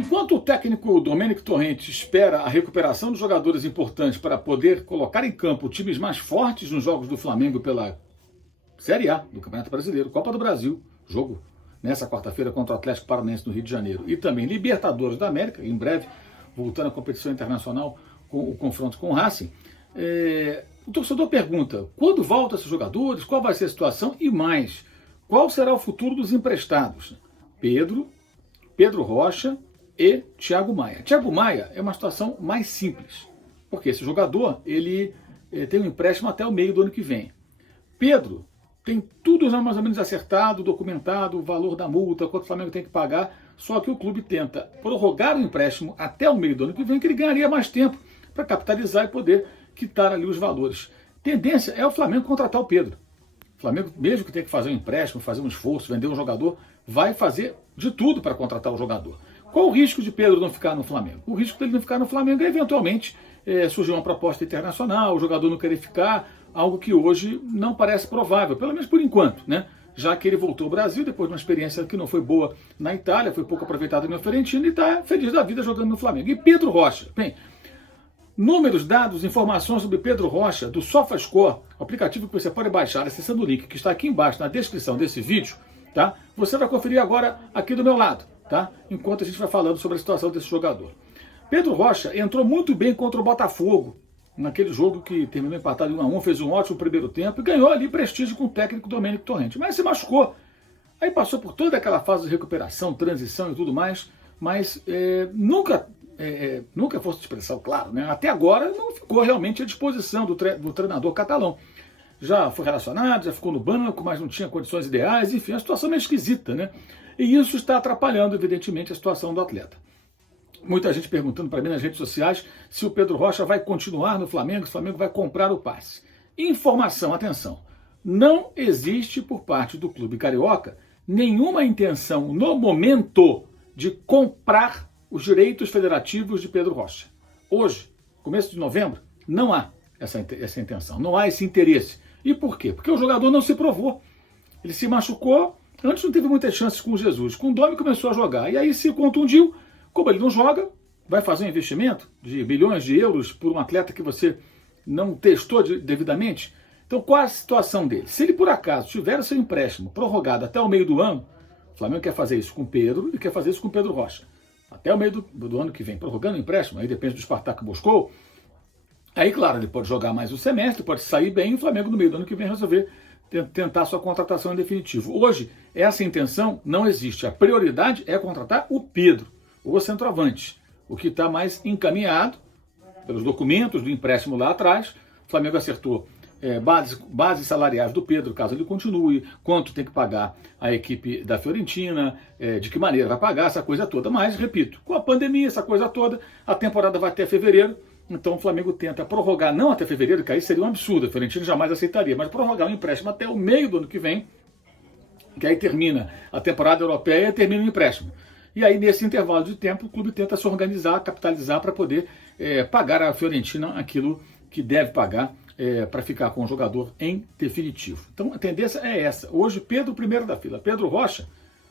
Enquanto o técnico Domênico Torrente espera a recuperação dos jogadores importantes para poder colocar em campo times mais fortes nos jogos do Flamengo pela Série A do Campeonato Brasileiro, Copa do Brasil, jogo nessa quarta-feira contra o Atlético Paranaense no Rio de Janeiro, e também Libertadores da América, em breve, voltando à competição internacional com o confronto com o Racing, o torcedor pergunta, quando voltam esses jogadores, qual vai ser a situação e mais, qual será o futuro dos emprestados? Pedro Rocha e Thiago Maia. Thiago Maia é uma situação mais simples, porque esse jogador ele tem um empréstimo até o meio do ano que vem. Pedro tem tudo já mais ou menos acertado, documentado, o valor da multa, quanto o Flamengo tem que pagar, só que o clube tenta prorrogar o empréstimo até o meio do ano que vem, que ele ganharia mais tempo para capitalizar e poder quitar ali os valores. Tendência é o Flamengo contratar o Pedro. O Flamengo, mesmo que tenha que fazer um empréstimo, fazer um esforço, vender um jogador, vai fazer de tudo para contratar o jogador. Qual o risco de Pedro não ficar no Flamengo? O risco dele não ficar no Flamengo é, eventualmente, surgir uma proposta internacional, o jogador não querer ficar, algo que hoje não parece provável, pelo menos por enquanto, né? Já que ele voltou ao Brasil depois de uma experiência que não foi boa na Itália, foi pouco aproveitada no Fiorentina e está feliz da vida jogando no Flamengo. E Pedro Rocha? Bem, números, dados, informações sobre Pedro Rocha do SofaScore, aplicativo que você pode baixar acessando o link que está aqui embaixo na descrição desse vídeo, tá? Você vai conferir agora aqui do meu lado, tá? Enquanto a gente vai falando sobre a situação desse jogador. Pedro Rocha entrou muito bem contra o Botafogo, naquele jogo que terminou empatado em 1-1, fez um ótimo primeiro tempo e ganhou ali prestígio com o técnico Domênico Torrente. Mas se machucou. Aí passou por toda aquela fase de recuperação, transição e tudo mais, mas nunca força de expressão, claro, né? Até agora não ficou realmente à disposição do treinador catalão. Já foi relacionado, já ficou no banco, mas não tinha condições ideais, enfim, a situação é meio esquisita, né? E isso está atrapalhando, evidentemente, a situação do atleta. Muita gente perguntando para mim nas redes sociais se o Pedro Rocha vai continuar no Flamengo, se o Flamengo vai comprar o passe. Informação, atenção, não existe por parte do clube carioca nenhuma intenção no momento de comprar os direitos federativos de Pedro Rocha. Hoje, começo de novembro, não há essa intenção, não há esse interesse. E por quê? Porque o jogador não se provou. Ele se machucou, antes não teve muitas chances com o Jesus. Com o Domi começou a jogar, e aí se contundiu. Como ele não joga, vai fazer um investimento de bilhões de euros por um atleta que você não testou devidamente? Então qual a situação dele? Se ele por acaso tiver o seu empréstimo prorrogado até o meio do ano, o Flamengo quer fazer isso com Pedro e quer fazer isso com Pedro Rocha. Até o meio do ano que vem, prorrogando o empréstimo, aí depende do Spartak Moscou. Aí, claro, ele pode jogar mais um semestre, pode sair bem e o Flamengo no meio do ano que vem resolver tentar sua contratação em definitivo. Hoje, essa intenção não existe. A prioridade é contratar o Pedro, o centroavante, o que está mais encaminhado pelos documentos do empréstimo lá atrás. O Flamengo acertou bases salariais do Pedro, caso ele continue, quanto tem que pagar a equipe da Fiorentina, de que maneira vai pagar, essa coisa toda. Mas, repito, com a pandemia, essa coisa toda, a temporada vai até fevereiro, então o Flamengo tenta prorrogar, não até fevereiro, que aí seria um absurdo, a Fiorentina jamais aceitaria, mas prorrogar o empréstimo até o meio do ano que vem, que aí termina a temporada europeia e termina o empréstimo. E aí, nesse intervalo de tempo, o clube tenta se organizar, capitalizar para poder pagar à Fiorentina aquilo que deve pagar para ficar com o jogador em definitivo. Então, a tendência é essa. Hoje, Pedro, primeiro da fila. Pedro Rocha,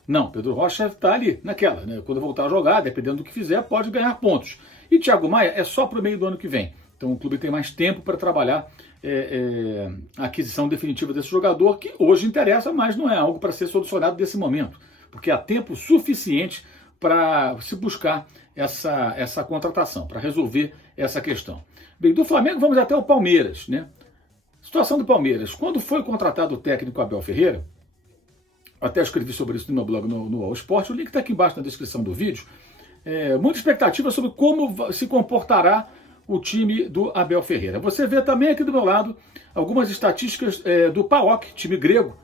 não. Pedro Rocha está ali, naquela, né? Quando voltar a jogar, dependendo do que fizer, pode ganhar pontos. E Thiago Maia é só para o meio do ano que vem. Então, o clube tem mais tempo para trabalhar a aquisição definitiva desse jogador, que hoje interessa, mas não é algo para ser solucionado nesse momento, porque há tempo suficiente para se buscar essa contratação, para resolver essa questão. Bem, do Flamengo vamos até o Palmeiras, né? Situação do Palmeiras. Quando foi contratado o técnico Abel Ferreira, até escrevi sobre isso no meu blog no All Sport, o link está aqui embaixo na descrição do vídeo, muita expectativa sobre como se comportará o time do Abel Ferreira. Você vê também aqui do meu lado algumas estatísticas do PAOK, time grego,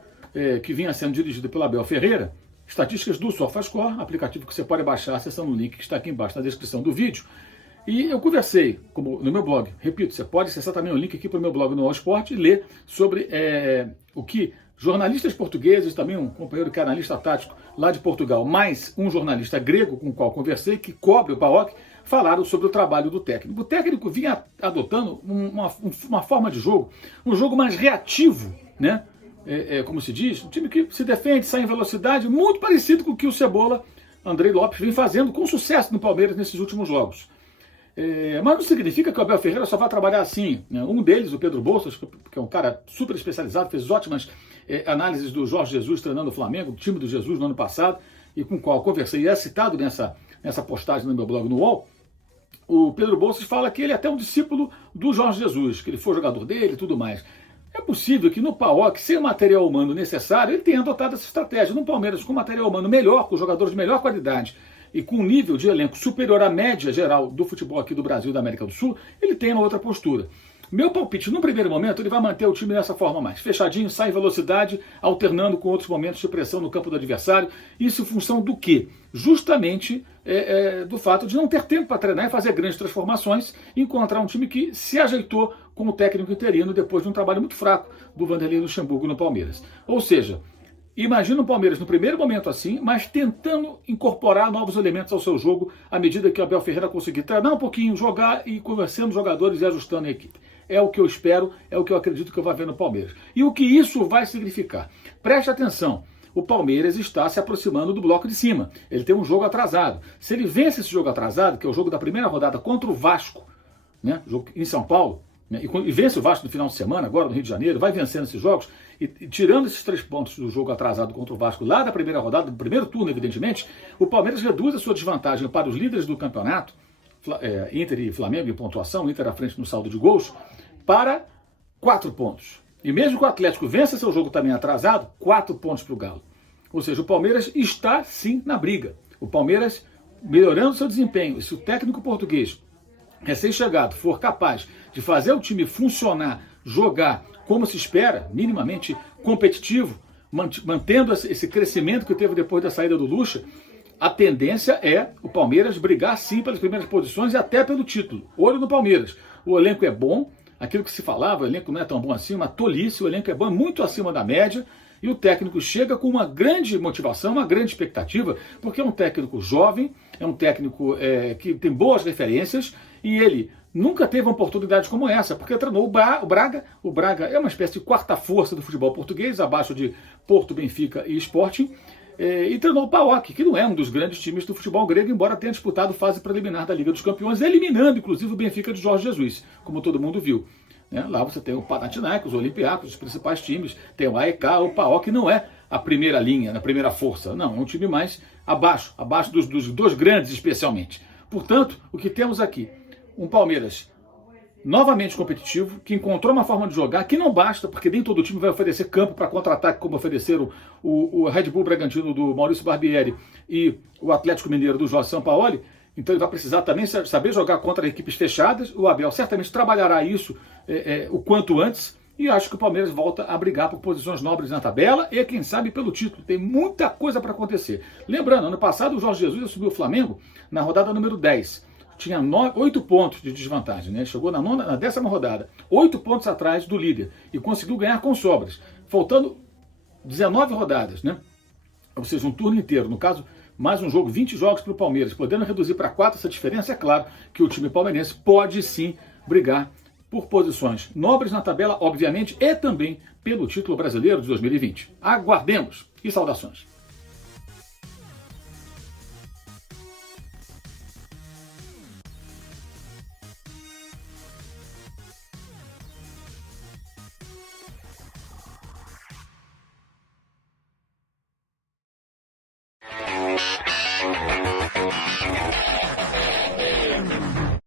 que vinha sendo dirigido pelo Abel Ferreira, estatísticas do SofaScore, aplicativo que você pode baixar acessando o link que está aqui embaixo na descrição do vídeo. E eu conversei no meu blog, repito, você pode acessar também o link aqui para o meu blog no All Sport e ler sobre o que jornalistas portugueses, também um companheiro que é analista tático lá de Portugal, mais um jornalista grego com o qual conversei, que cobre o PAOK, falaram sobre o trabalho do técnico. O técnico vinha adotando uma forma de jogo, um jogo mais reativo, né? Como se diz, um time que se defende, sai em velocidade, muito parecido com o que o Cebola Andrei Lopes vem fazendo com sucesso no Palmeiras nesses últimos jogos. Mas não significa que o Abel Ferreira só vai trabalhar assim, né? Um deles, o Pedro Bolsas, que é um cara super especializado, fez ótimas análises do Jorge Jesus treinando o Flamengo, o time do Jesus no ano passado, e com o qual conversei, e é citado nessa postagem no meu blog no UOL. O Pedro Bolsas fala que ele é até um discípulo do Jorge Jesus, que ele foi jogador dele e tudo mais. É possível que no PAOK, sem o material humano necessário, ele tenha adotado essa estratégia. No Palmeiras, com material humano melhor, com jogadores de melhor qualidade, e com um nível de elenco superior à média geral do futebol aqui do Brasil e da América do Sul, ele tem uma outra postura. Meu palpite, no primeiro momento, ele vai manter o time dessa forma mais fechadinho, sai em velocidade, alternando com outros momentos de pressão no campo do adversário. Isso em função do quê? Justamente do fato de não ter tempo para treinar e fazer grandes transformações e encontrar um time que se ajeitou com o técnico interino depois de um trabalho muito fraco do Vanderlei Luxemburgo no Palmeiras. Ou seja, imagina o Palmeiras no primeiro momento assim, mas tentando incorporar novos elementos ao seu jogo à medida que o Abel Ferreira conseguir treinar um pouquinho, jogar e conversando os jogadores e ajustando a equipe. É o que eu espero, é o que eu acredito que eu vou ver no Palmeiras. E o que isso vai significar? Preste atenção. O Palmeiras está se aproximando do bloco de cima. Ele tem um jogo atrasado. Se ele vence esse jogo atrasado, que é o jogo da primeira rodada contra o Vasco, né, jogo em São Paulo, né, e vence o Vasco no final de semana, agora no Rio de Janeiro, vai vencendo esses jogos, e tirando esses 3 pontos do jogo atrasado contra o Vasco lá da primeira rodada, do primeiro turno, evidentemente, o Palmeiras reduz a sua desvantagem para os líderes do campeonato, Inter e Flamengo em pontuação, Inter à frente no saldo de gols, para 4 pontos. E mesmo que o Atlético vença seu jogo também atrasado, 4 pontos para o Galo. Ou seja, o Palmeiras está sim na briga. O Palmeiras melhorando seu desempenho. E se o técnico português recém-chegado for capaz de fazer o time funcionar, jogar como se espera, minimamente competitivo, mantendo esse crescimento que teve depois da saída do Lucha, a tendência é o Palmeiras brigar sim pelas primeiras posições e até pelo título. Olho no Palmeiras. O elenco é bom, aquilo que se falava, o elenco não é tão bom assim, uma tolice, o elenco é bom, muito acima da média, e o técnico chega com uma grande motivação, uma grande expectativa, porque é um técnico jovem, é um técnico que tem boas referências, e ele nunca teve uma oportunidade como essa, porque treinou o Braga. O Braga é uma espécie de quarta força do futebol português, abaixo de Porto, Benfica e Sporting, e treinou o PAOK, que não é um dos grandes times do futebol grego, embora tenha disputado fase preliminar da Liga dos Campeões, eliminando inclusive o Benfica de Jorge Jesus, como todo mundo viu. Lá você tem o Panathinaikos, o Olympiacos, os principais times, tem o AEK, o PAOK não é a primeira linha, a primeira força, não, é um time mais abaixo dos dois grandes especialmente. Portanto, o que temos aqui? Um Palmeiras novamente competitivo, que encontrou uma forma de jogar, que não basta, porque nem todo time vai oferecer campo para contra-ataque, como ofereceram o Red Bull Bragantino do Maurício Barbieri e o Atlético Mineiro do Jorge Sampaoli. Então ele vai precisar também saber jogar contra equipes fechadas. O Abel certamente trabalhará isso o quanto antes, e acho que o Palmeiras volta a brigar por posições nobres na tabela e, quem sabe, pelo título. Tem muita coisa para acontecer. Lembrando, ano passado o Jorge Jesus assumiu o Flamengo na rodada número 10. Tinha 8 pontos de desvantagem, né? Chegou na 10ª rodada, 8 pontos atrás do líder, e conseguiu ganhar com sobras, faltando 19 rodadas, né? Ou seja, um turno inteiro. No caso, mais um jogo, 20 jogos para o Palmeiras, podendo reduzir para 4 essa diferença. É claro que o time palmeirense pode sim brigar por posições nobres na tabela, obviamente, e também pelo título brasileiro de 2020. Aguardemos, e saudações.